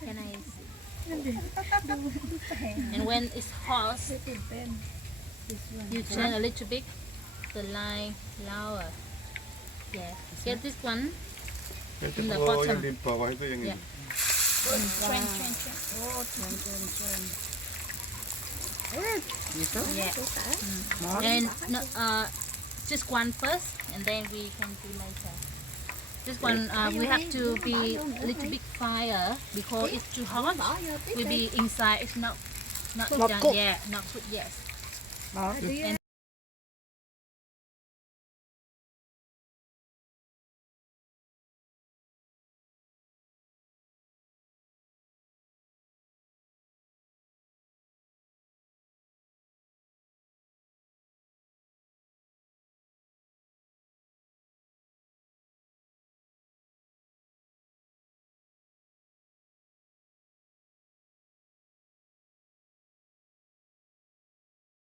Can I see? And when it's hot, you turn a little bit the lime flour. Yeah. Get this one. Ito In the po bottom. yung limpa. Ito yung Yeah. Train. Yeah. And no, just one first, and then we can do later. This one we have to be a little bit fire because it's too hot. Will be inside. It's not done cooked. yet. Not cooked yet. Đó. And